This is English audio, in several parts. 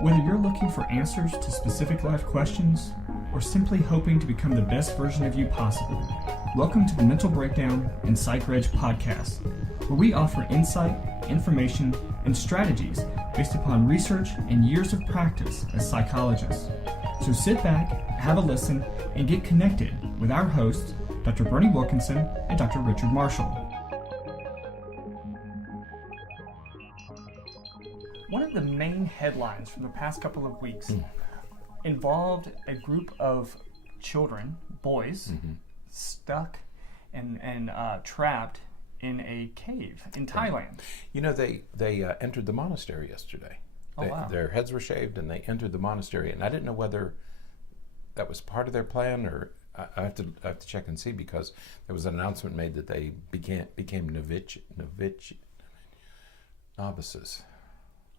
Whether you're looking for answers to specific life questions or simply hoping to become the best version of you possible, welcome to the Mental Breakdown and Psychreg podcast, where we offer insight, information, and strategies based upon research and years of practice as psychologists. So sit back, have a listen, and get connected with our hosts, Dr. Berney Wilkinson and Dr. Richard Marshall. One of the main headlines from the past couple of weeks involved a group of children, boys, stuck and trapped in a cave in Thailand. You know, they entered the monastery yesterday. Wow. Their heads were shaved and they entered the monastery, and I didn't know whether that was part of their plan or I have to check and see, because there was an announcement made that they became novices.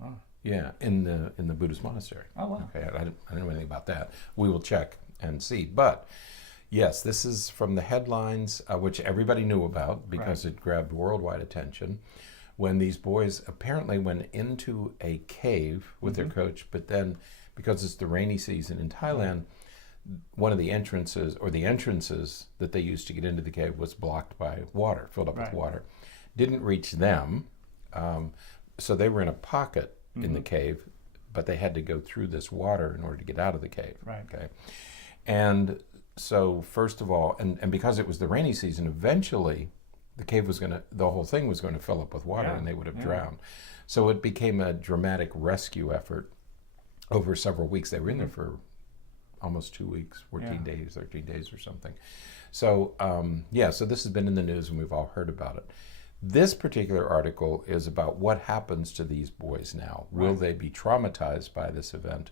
Oh. Yeah, in the Buddhist monastery. Oh, wow. Okay, I didn't know anything about that. We will check and see. But yes, this is from the headlines, which everybody knew about because it grabbed worldwide attention, when these boys apparently went into a cave with their coach, but then because it's the rainy season in Thailand, one of the entrances that they used to get into the cave was blocked by water, filled up with water. Didn't reach them. So they were in a pocket in the cave, but they had to go through this water in order to get out of the cave. Right. Okay. And so first of all, and because it was the rainy season, eventually the whole thing was going to fill up with water and they would have drowned. So it became a dramatic rescue effort over several weeks. They were in there for almost 2 weeks, 14 days, 13 days or something. So so this has been in the news and we've all heard about it. This particular article is about what happens to these boys now. Will they be traumatized by this event?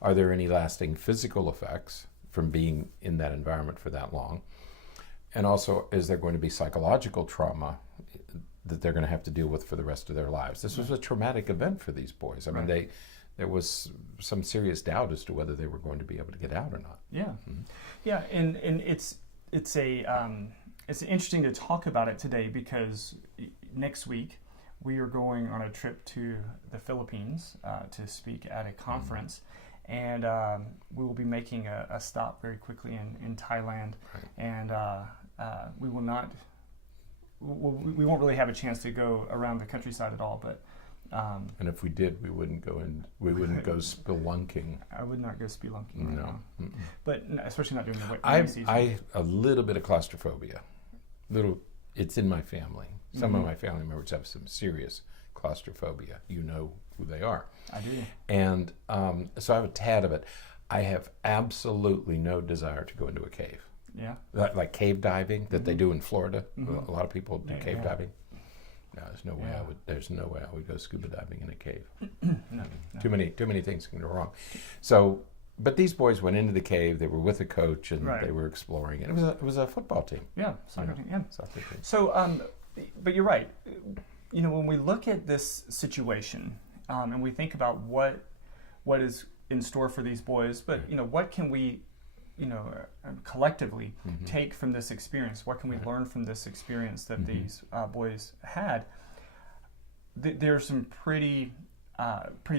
Are there any lasting physical effects from being in that environment for that long? And also, is there going to be psychological trauma that they're going to have to deal with for the rest of their lives? This was a traumatic event for these boys. I mean, there was some serious doubt as to whether they were going to be able to get out or not. Yeah, yeah, and it's interesting to talk about it today because next week we are going on a trip to the Philippines to speak at a conference, and we will be making a stop very quickly in Thailand, and we won't really have a chance to go around the countryside at all, but. And if we did, we wouldn't go spelunking. I would not go spelunking. No, but especially not during the rainy season. I a little bit of claustrophobia. It's in my family. Some of my family members have some serious claustrophobia. You know who they are. I do. And so I have a tad of it. I have absolutely no desire to go into a cave. Yeah. Like cave diving that they do in Florida. A lot of people do cave diving. No, there's no way I would go scuba diving in a cave. No. Too many things can go wrong. So, but these boys went into the cave. They were with a coach and they were exploring. And it was a football team. Yeah, soccer team. Yeah, soccer team. So, but you're right. You know, when we look at this situation and we think about what is in store for these boys, but you know, what can we collectively take from this experience? What can we learn from this experience that these boys had? There's some pretty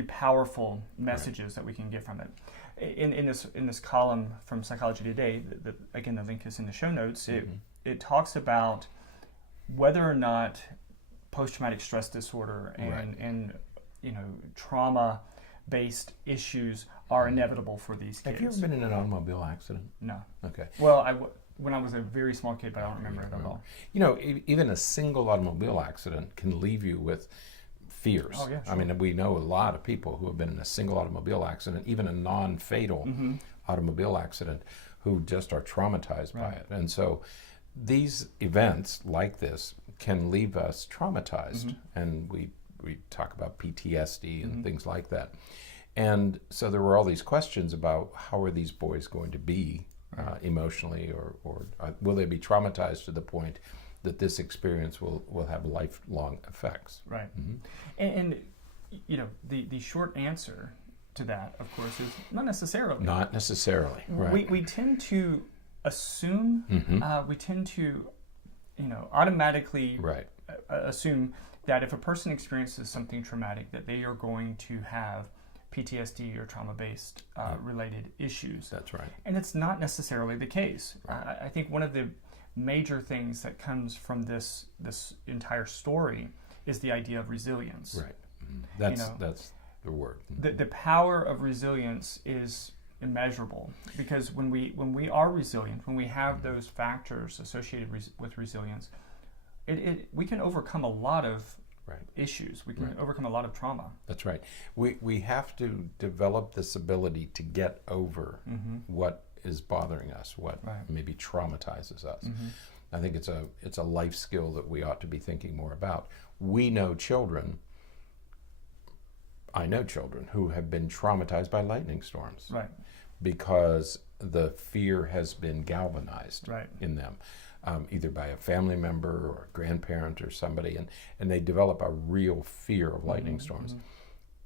powerful messages that we can get from it. In this column from Psychology Today, again, the link is in the show notes. It talks about whether or not post-traumatic stress disorder and trauma-based issues are inevitable for these kids. Have you ever been in an automobile accident? No. Okay. Well, when I was a very small kid, but I don't remember it at all. You know, even a single automobile accident can leave you with fears. Oh, yeah, sure. I mean, we know a lot of people who have been in a single automobile accident, even a non-fatal automobile accident, who just are traumatized by it. And so these events like this can leave us traumatized. And we talk about PTSD and things like that. And so there were all these questions about how are these boys going to be emotionally, or will they be traumatized to the point that this experience will have lifelong effects? Right. And you know, the short answer to that, of course, is not necessarily. Not necessarily. Right. We tend to assume. We tend to, automatically assume that if a person experiences something traumatic, that they are going to have PTSD or trauma-based related issues. That's right. And it's not necessarily the case. I think one of the major things that comes from this entire story is the idea of resilience. Right. That's the word. The power of resilience is immeasurable, because when we are resilient, when we have those factors associated with resilience, we can overcome a lot of issues. We can overcome a lot of trauma. That's right. We have to develop this ability to get over what is bothering us, what maybe traumatizes us. I think it's a life skill that we ought to be thinking more about. I know children who have been traumatized by lightning storms, because the fear has been galvanized in them, either by a family member or a grandparent or somebody, and they develop a real fear of lightning storms.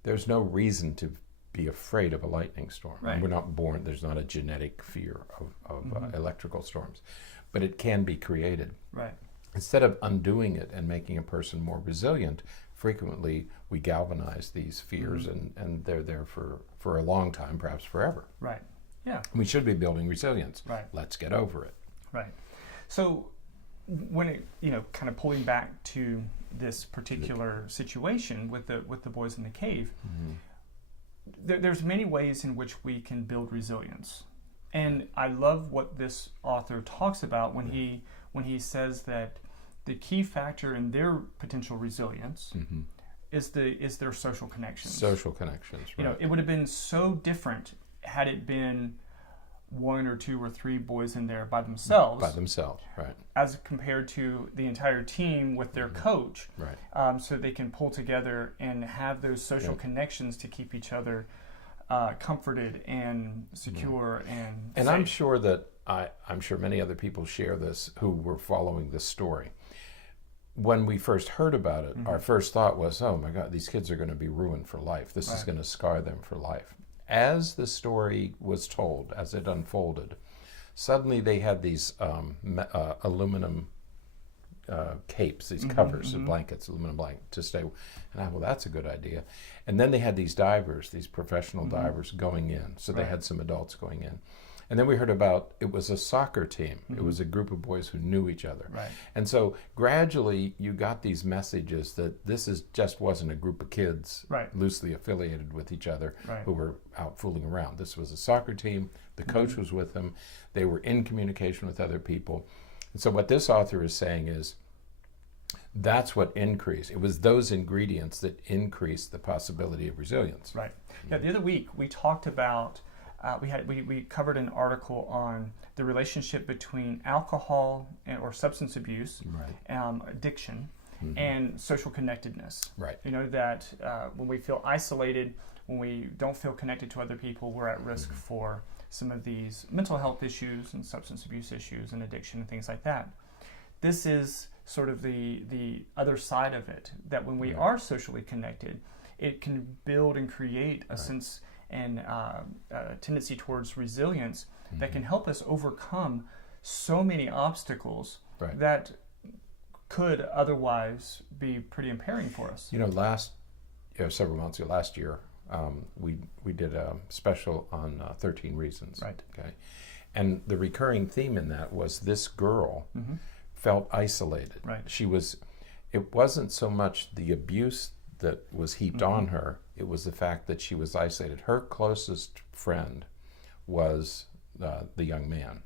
There's no reason to be afraid of a lightning storm. We're not born, there's not a genetic fear of electrical storms, but it can be created. Instead of undoing it and making a person more resilient, frequently we galvanize these fears, and they're there for a long time, perhaps forever. We should be building resilience. Let's get over it. So when it, kind of pulling back to this particular situation with the boys in the cave, there's many ways in which we can build resilience. And I love what this author talks about when he says that the key factor in their potential resilience is their social connections. Social connections, right. It would have been so different had it been one or two or three boys in there by themselves. Right. As compared to the entire team with their coach. So they can pull together and have those social connections to keep each other comforted and secure and safe. I'm sure that I'm sure many other people share this who were following this story. When we first heard about it, our first thought was, oh my God, these kids are going to be ruined for life. This is going to scar them for life. As the story was told, as it unfolded, suddenly they had these aluminum capes, these covers, blankets, aluminum blanket to stay. And well, that's a good idea. And then they had these divers, these professional divers going in. So they had some adults going in. And then we heard about, it was a soccer team. It was a group of boys who knew each other. And so gradually you got these messages that this just wasn't a group of kids loosely affiliated with each other who were out fooling around. This was a soccer team. The coach was with them. They were in communication with other people. And so what this author is saying is, that's what increased. It was those ingredients that increased the possibility of resilience. Yeah, the other week we talked about, we covered an article on the relationship between alcohol or substance abuse, addiction, and social connectedness. That when we feel isolated, when we don't feel connected to other people, we're at risk for some of these mental health issues and substance abuse issues and addiction and things like that. This is sort of the other side of it, that when we are socially connected, it can build and create a sense and a tendency towards resilience that can help us overcome so many obstacles that could otherwise be pretty impairing for us. Several months ago, last year, we did a special on 13 Reasons. Okay, and the recurring theme in that was this girl felt isolated. It wasn't so much the abuse that was heaped on her, it was the fact that she was isolated. Her closest friend was the young man,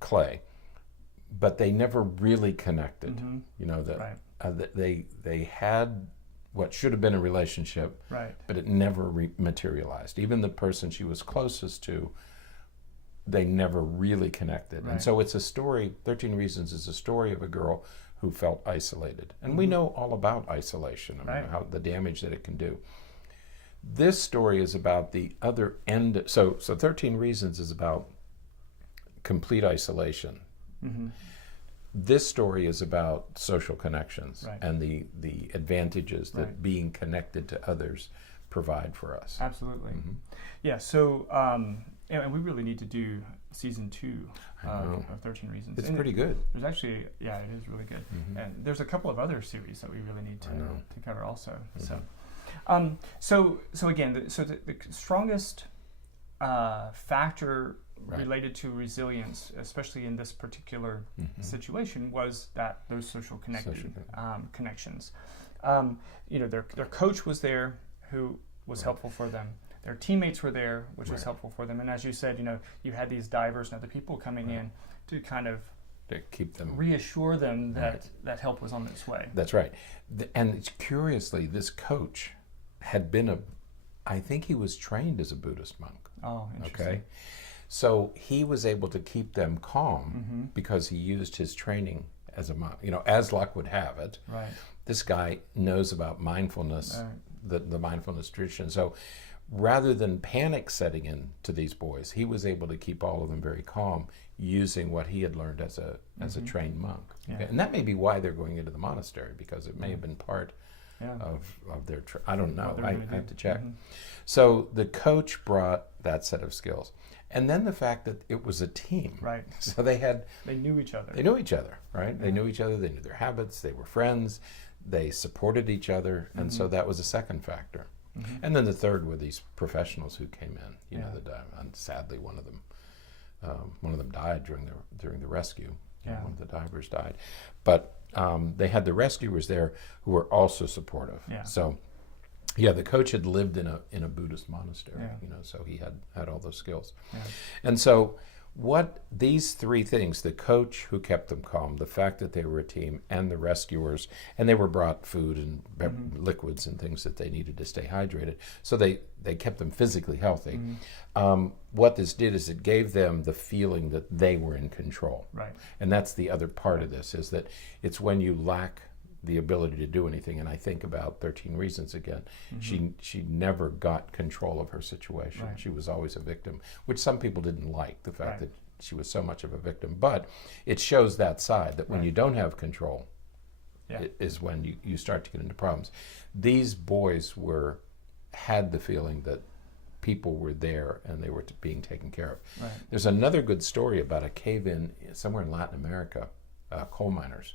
Clay. But they never really connected. They had what should have been a relationship, but it never materialized. Even the person she was closest to, they never really connected. And so it's a story, 13 Reasons is a story of a girl who felt isolated. And we know all about isolation, how the damage that it can do. This story is about the other end. So 13 Reasons is about complete isolation. This story is about social connections and the advantages that being connected to others provide for us. Absolutely. Yeah, so and we really need to do season 2 of 13 Reasons. It's pretty good. There's actually, it is really good. And there's a couple of other series that we really need to cover also. So, So again, the strongest factor related to resilience, especially in this particular situation, was that those social connections. Their coach was there, who was helpful for them. Their teammates were there, which was helpful for them. And as you said, you had these divers and other people coming in to kind of to keep them, reassure them that help was on its way. That's right. And curiously, this coach had been I think he was trained as a Buddhist monk. Oh, interesting. Okay. So he was able to keep them calm because he used his training as a monk. As luck would have it, this guy knows about mindfulness, the mindfulness tradition. So rather than panic setting in to these boys, he was able to keep all of them very calm using what he had learned as a trained monk. Yeah. Okay? And that may be why they're going into the monastery, because it may have been part of their I don't know. I have to check. So the coach brought that set of skills. And then the fact that it was a team. Right. So they knew each other. They knew each other, right? Yeah. They knew each other, they knew their habits, they were friends, they supported each other, and so that was a second factor. And then the third were these professionals who came in, and sadly one of them died during the rescue. Yeah. One of the divers died. But they had the rescuers there who were also supportive. Yeah. So the coach had lived in a Buddhist monastery, so he had all those skills. Yeah. And so what these three things, the coach who kept them calm, the fact that they were a team, and the rescuers, and they were brought food and liquids and things that they needed to stay hydrated, so they kept them physically healthy. What this did is it gave them the feeling that they were in control. Right. And that's the other part of this, is that it's when you lack the ability to do anything. And I think about 13 Reasons again. She never got control of her situation. Right. She was always a victim, which some people didn't like, the fact that she was so much of a victim. But it shows that side, that when you don't have control, it is when you start to get into problems. These boys had the feeling that people were there and they were being taken care of. Right. There's another good story about a cave-in somewhere in Latin America. Coal miners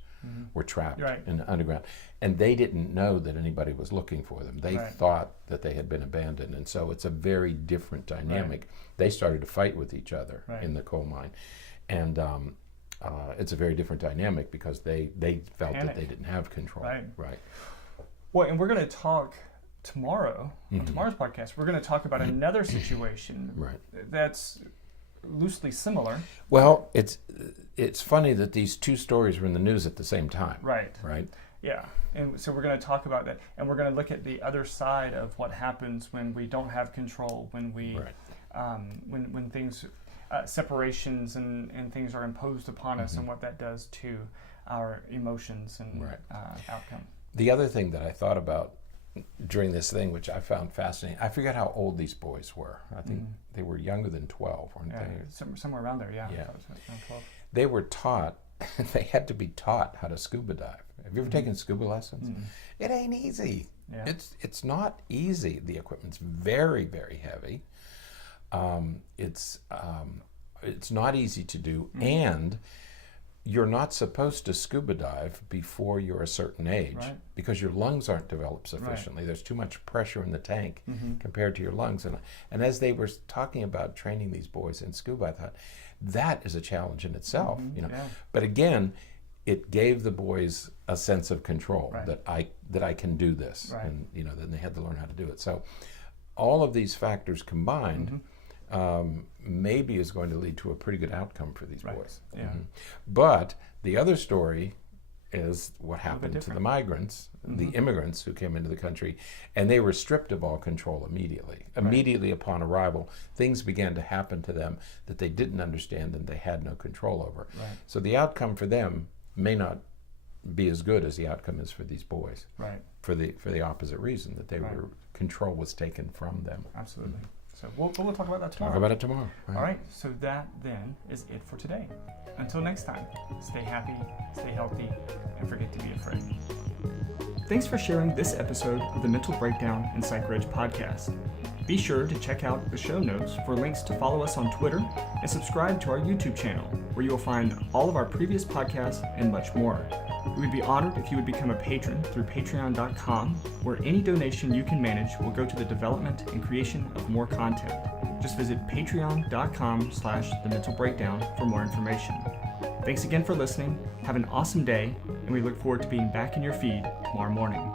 were trapped in the underground, and they didn't know that anybody was looking for them. They thought that they had been abandoned, and so it's a very different dynamic. They started to fight with each other in the coal mine, and it's a very different dynamic because they felt that they didn't have control. Right. Well, and we're going to talk tomorrow, on tomorrow's podcast, we're going to talk about another situation that's loosely similar. Well, it's funny that these two stories were in the news at the same time. Right. Yeah, and so we're going to talk about that, and we're going to look at the other side of what happens when we don't have control, when we, when things, separations and things are imposed upon us, and what that does to our emotions and outcome. The other thing that I thought about during this thing, which I found fascinating, I forget how old these boys were. I think they were younger than 12, weren't they? Somewhere around there, yeah. Around 12. They were taught, they had to be taught how to scuba dive. Have you ever taken scuba lessons? It ain't easy. Yeah. It's not easy. The equipment's very, very heavy. It's not easy to do, and you're not supposed to scuba dive before you're a certain age because your lungs aren't developed sufficiently. There's too much pressure in the tank compared to your lungs. And as they were talking about training these boys in scuba, I thought, that is a challenge in itself. But again, it gave the boys a sense of control that I can do this, and then they had to learn how to do it. So all of these factors combined maybe is going to lead to a pretty good outcome for these boys. Yeah. But the other story is what happened to the migrants, the immigrants who came into the country, and they were stripped of all control immediately. Immediately upon arrival, things began to happen to them that they didn't understand and they had no control over. So the outcome for them may not be as good as the outcome is for these boys. For the opposite reason, that they were control was taken from them. Absolutely. So we'll talk about that tomorrow. Talk about it tomorrow. All right. So that then is it for today. Until next time, stay happy, stay healthy, and forget to be afraid. Thanks for sharing this episode of the Mental Breakdown and Psychreg podcast. Be sure to check out the show notes for links to follow us on Twitter and subscribe to our YouTube channel. where you will find all of our previous podcasts and much more. We would be honored if you would become a patron through patreon.com, where any donation you can manage will go to the development and creation of more content. Just visit patreon.com/thementalbreakdown for more information. Thanks again for listening. Have an awesome day, and we look forward to being back in your feed tomorrow morning.